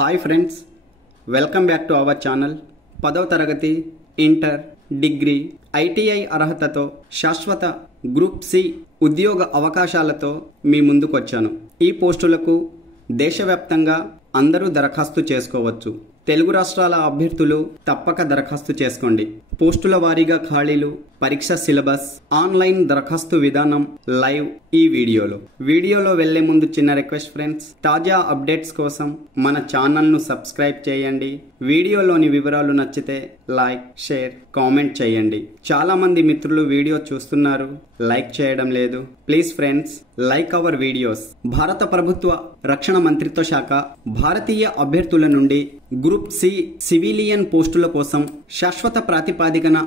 Hi friends, welcome back to our channel. 10వ తరగతి inter, degree, ITI అర్హతతో శాశ్వత గ్రూప్ సి ఉద్యోగ అవకాశాలతో మీ ముందుకు వచ్చాను. ఈ పోస్టులకు దేశవ్యాప్తంగా అందరూ దరఖాస్తు చేసుకోవచ్చు. తెలుగు రాష్ట్రాల అభ్యర్థులు తప్పక దరఖాస్తు చేసుకోండి. పోస్టుల వారీగా ఖాళీలు, పరీక్ష సిలబస్, ఆన్లైన్ దరఖాస్తు విధానం లైవ్ ఈ వీడియోలో వెళ్లే ముందు చిన్న రిక్వెస్ట్ ఫ్రెండ్స్, తాజా అప్డేట్స్ కోసం మన ఛానల్ను సబ్స్క్రైబ్ చేయండి. వీడియోలోని వివరాలు నచ్చితే లైక్, షేర్, కామెంట్ చేయండి. చాలా మంది మిత్రులు వీడియో చూస్తున్నారు, లైక్ చేయడం లేదు. Please friends, like our videos. భారత ప్రభుత్వ రక్షణ మంత్రిత్వ శాఖ భారతీయ అభ్యర్థుల నుండి గ్రూప్ సి సివిలియన్ పోస్టుల కోసం శాశ్వత ప్రాతిపాదికన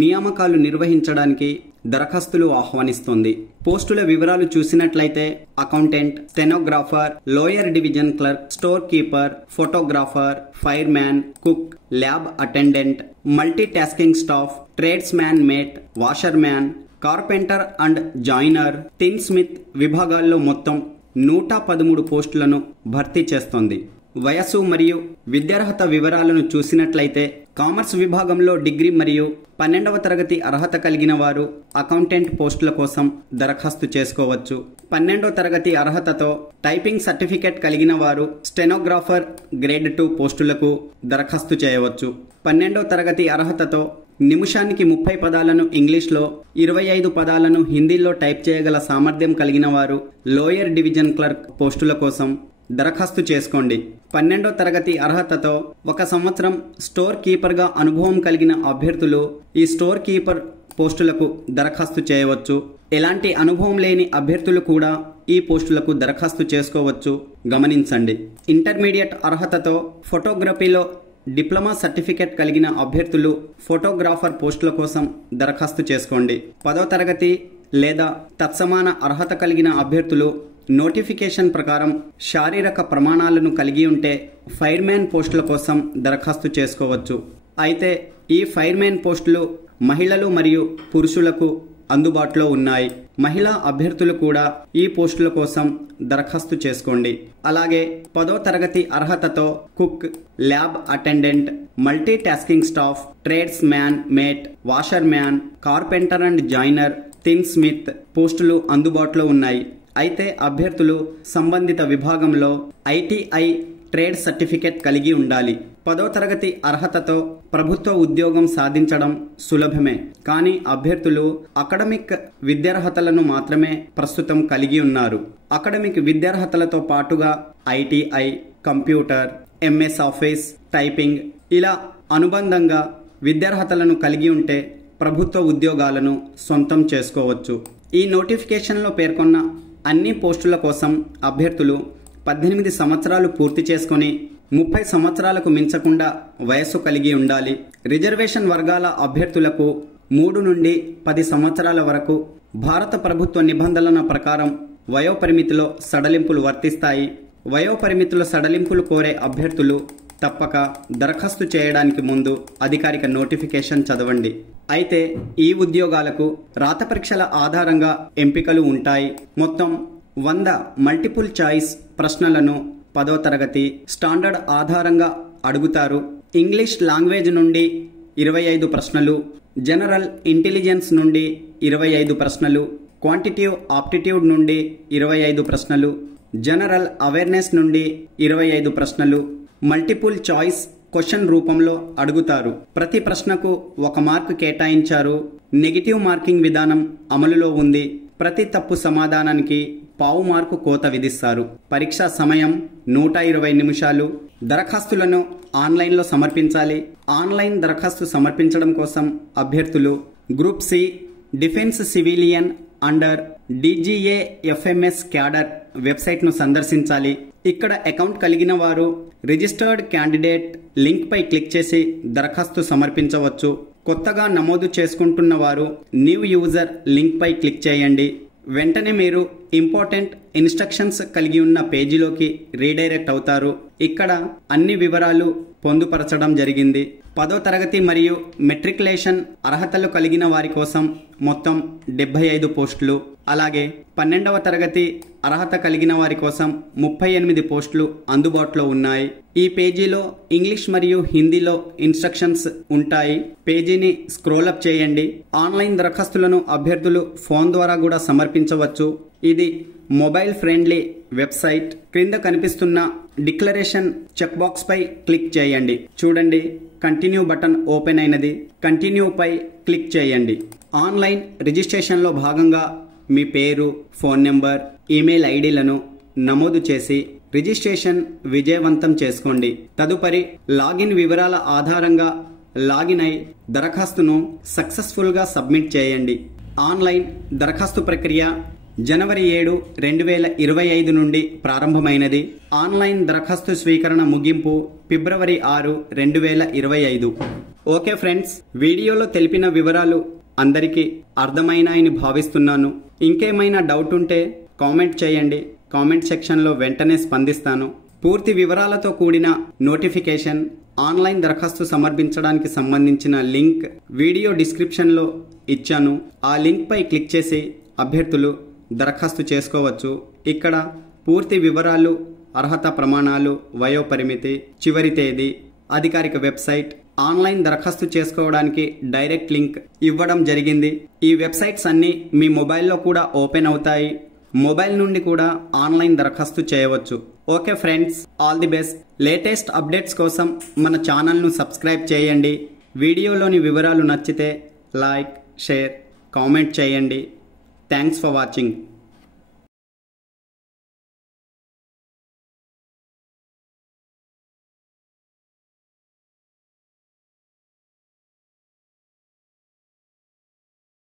నియామకాలు నిర్వహించడానికి దరఖాస్తులు ఆహ్వానిస్తోంది. పోస్టుల వివరాలు చూసినట్లయితే accountant, stenographer, lower division clerk, storekeeper, photographer, fireman, cook, lab attendant, multi tasking staff, tradesman mate, washerman, carpenter and joiner, tinsmith విభాగాల్లో మొత్తం 113 పోస్టులను భర్తీ చేస్తోంది. వయస్సు మరియు విద్యార్హత వివరాలను చూసినట్లయితే కామర్స్ విభాగంలో డిగ్రీ మరియు 12వ తరగతి అర్హత కలిగిన వారు అకౌంటెంట్ పోస్టుల కోసం దరఖాస్తు చేసుకోవచ్చు. 12వ తరగతి అర్హతతో టైపింగ్ సర్టిఫికెట్ కలిగిన వారు స్టెనోగ్రాఫర్ గ్రేడ్ 2 పోస్టులకు దరఖాస్తు చేయవచ్చు. 12వ తరగతి అర్హతతో నిమిషానికి 30 పదాలను ఇంగ్లీష్లో, 25 పదాలను హిందీలో టైప్ చేయగల సామర్థ్యం కలిగిన వారు లోయర్ డివిజన్ క్లర్క్ పోస్టుల కోసం దరఖాస్తు చేసుకోండి. 12వ తరగతి అర్హతతో 1 సంవత్సరం స్టోర్ కీపర్గా అనుభవం కలిగిన అభ్యర్థులు ఈ స్టోర్ కీపర్ పోస్టులకు దరఖాస్తు చేయవచ్చు. ఎలాంటి అనుభవం లేని అభ్యర్థులు కూడా ఈ పోస్టులకు దరఖాస్తు చేసుకోవచ్చు. గమనించండి. ఇంటర్మీడియట్ అర్హతతో ఫోటోగ్రఫీలో డిప్లొమా సర్టిఫికెట్ కలిగిన అభ్యర్థులు ఫోటోగ్రాఫర్ పోస్టుల కోసం దరఖాస్తు చేసుకోండి. 10వ తరగతి లేదా తత్సమాన అర్హత కలిగిన అభ్యర్థులు నోటిఫికేషన్ ప్రకారం శారీరక ప్రమాణాలను కలిగి ఉంటే ఫైర్మ్యాన్ పోస్టుల కోసం దరఖాస్తు చేసుకోవచ్చు. అయితే ఈ ఫైర్మ్యాన్ పోస్టులు మహిళలు మరియు పురుషులకు అందుబాటులో ఉన్నాయి. మహిళా అభ్యర్థులు కూడా ఈ పోస్టుల కోసం దరఖాస్తు చేసుకోండి. అలాగే 10వ తరగతి అర్హతతో cook, lab attendant, multi tasking staff, tradesman mate, washerman, carpenter and joiner, tinsmith పోస్టులు అందుబాటులో ఉన్నాయి. అయితే అభ్యర్థులు సంబంధిత విభాగంలో ఐటీఐ ట్రేడ్ సర్టిఫికెట్ కలిగి ఉండాలి. 10వ తరగతి అర్హతతో ప్రభుత్వ ఉద్యోగం సాధించడం సులభమే, కానీ అభ్యర్థులు అకాడమిక్ విద్యార్హతలను మాత్రమే ప్రస్తుతం కలిగి ఉన్నారు. అకాడమిక్ విద్యార్హతలతో పాటుగా ITI, computer, MS office, typing ఇలా అనుబంధంగా విద్యార్హతలను కలిగి ఉంటే ప్రభుత్వ ఉద్యోగాలను సొంతం చేసుకోవచ్చు. ఈ నోటిఫికేషన్లో పేర్కొన్న అన్ని పోస్టుల కోసం అభ్యర్థులు 18 సంవత్సరాలు పూర్తి చేసుకుని 30 సంవత్సరాలకు మించకుండా వయస్సు కలిగి ఉండాలి. రిజర్వేషన్ వర్గాల అభ్యర్థులకు 3 నుండి 10 సంవత్సరాల వరకు భారత ప్రభుత్వ నిబంధనల ప్రకారం వయోపరిమితిలో సడలింపులు వర్తిస్తాయి. వయోపరిమితిలో సడలింపులు కోరే అభ్యర్థులు తప్పక దరఖాస్తు చేయడానికి ముందు అధికారిక నోటిఫికేషన్ చదవండి. అయితే ఈ ఉద్యోగాలకు రాత పరీక్షల ఆధారంగా ఎంపికలు ఉంటాయి. మొత్తం 100 మల్టిపుల్ చాయిస్ ప్రశ్నలను 10వ తరగతి స్టాండర్డ్ ఆధారంగా అడుగుతారు. ఇంగ్లీష్ లాంగ్వేజ్ నుండి 25 ప్రశ్నలు, జనరల్ ఇంటెలిజెన్స్ నుండి 25 ప్రశ్నలు, క్వాంటిటివ్ ఆప్టిట్యూడ్ నుండి 25 ప్రశ్నలు, జనరల్ అవేర్నెస్ నుండి 25 ప్రశ్నలు మల్టిపుల్ చాయిస్ క్వశ్చన్ రూపంలో అడుగుతారు. ప్రతి ప్రశ్నకు 1 మార్కు కేటాయించారు. నెగిటివ్ మార్కింగ్ విధానం అమలులో ఉంది. ప్రతి తప్పు సమాధానానికి 1/2 మార్కు కోత విధిస్తారు. పరీక్షా సమయం 120 నిమిషాలు. దరఖాస్తులను ఆన్లైన్లో సమర్పించాలి. ఆన్లైన్ దరఖాస్తు సమర్పించడం కోసం అభ్యర్థులు group C defence civilian under DGA-FMS cadre వెబ్సైట్ను సందర్శించాలి. ఇక్కడ అకౌంట్ కలిగిన వారు రిజిస్టర్డ్ క్యాండిడేట్ లింక్ పై క్లిక్ చేసి దరఖాస్తు సమర్పించవచ్చు. కొత్తగా నమోదు చేసుకుంటున్న వారు న్యూ యూజర్ లింక్ పై క్లిక్ చేయండి. వెంటనే మీరు ఇంపార్టెంట్ ఇన్స్ట్రక్షన్స్ కలిగి ఉన్న పేజీలోకి రీడైరెక్ట్ అవుతారు. ఇక్కడ అన్ని వివరాలు పొందుపరచడం జరిగింది. 10వ తరగతి మరియు మెట్రికులేషన్ అర్హతలు కలిగిన వారి కోసం మొత్తం 75 పోస్టులు, అలాగే 12వ తరగతి అర్హత కలిగిన వారి కోసం 38 పోస్టులు అందుబాటులో ఉన్నాయి. ఈ పేజీలో ఇంగ్లీష్ మరియు హిందీలో ఇన్స్ట్రక్షన్స్ ఉంటాయి. పేజీని స్క్రోల్ అప్ చేయండి. ఆన్లైన్ దరఖాస్తులను అభ్యర్థులు ఫోన్ ద్వారా కూడా సమర్పించవచ్చు. ఇది మొబైల్ ఫ్రెండ్లీ వెబ్సైట్. క్రింద కనిపిస్తున్న డిక్లరేషన్ చెక్ బాక్స్ పై క్లిక్ చేయండి. చూడండి, కంటిన్యూ బటన్ ఓపెన్ అయినది. కంటిన్యూ పై క్లిక్ చేయండి. ఆన్లైన్ రిజిస్ట్రేషన్లో భాగంగా మీ పేరు, ఫోన్ నెంబర్, ఈమెయిల్ ఐడీలను నమోదు చేసి రిజిస్ట్రేషన్ విజయవంతం చేసుకోండి. తదుపరి లాగిన్ వివరాల ఆధారంగా లాగిన్ అయి దరఖాస్తును సక్సెస్ఫుల్గా సబ్మిట్ చేయండి. ఆన్లైన్ దరఖాస్తు ప్రక్రియ జనవరి 7, 2025 నుండి ప్రారంభమైనది. ఆన్లైన్ దరఖాస్తు స్వీకరణ ముగింపు ఫిబ్రవరి 6, 2025. ఓకే ఫ్రెండ్స్, వీడియోలో తెలిపిన వివరాలు అందరికీ అర్థమైనాయని భావిస్తున్నాను. ఇంకేమైనా డౌట్ ఉంటే కామెంట్ చేయండి. కామెంట్ సెక్షన్లో వెంటనే స్పందిస్తాను. పూర్తి వివరాలతో కూడిన నోటిఫికేషన్, ఆన్లైన్ దరఖాస్తు సమర్పించడానికి సంబంధించిన లింక్ వీడియో డిస్క్రిప్షన్లో ఇచ్చాను. ఆ లింక్ పై క్లిక్ చేసి అభ్యర్థులు దరఖాస్తు చేసుకోవచ్చు. ఇక్కడ పూర్తి వివరాలు, అర్హత ప్రమాణాలు, వయోపరిమితి, చివరి తేదీ, అధికారిక వెబ్సైట్, ఆన్లైన్ దరఖాస్తు చేసుకోవడానికి డైరెక్ట్ లింక్ ఇవ్వడం జరిగింది. ఈ వెబ్సైట్స్ అన్ని మీ మొబైల్లో కూడా ఓపెన్ అవుతాయి. మొబైల్ నుండి కూడా ఆన్లైన్ దరఖాస్తు చేయవచ్చు. Okay friends, all the best. Latest updates కోసం మన ఛానల్ను సబ్స్క్రైబ్ చేయండి. వీడియోలోని వివరాలు నచ్చితే లైక్, షేర్, కామెంట్ చేయండి. Thanks for watching.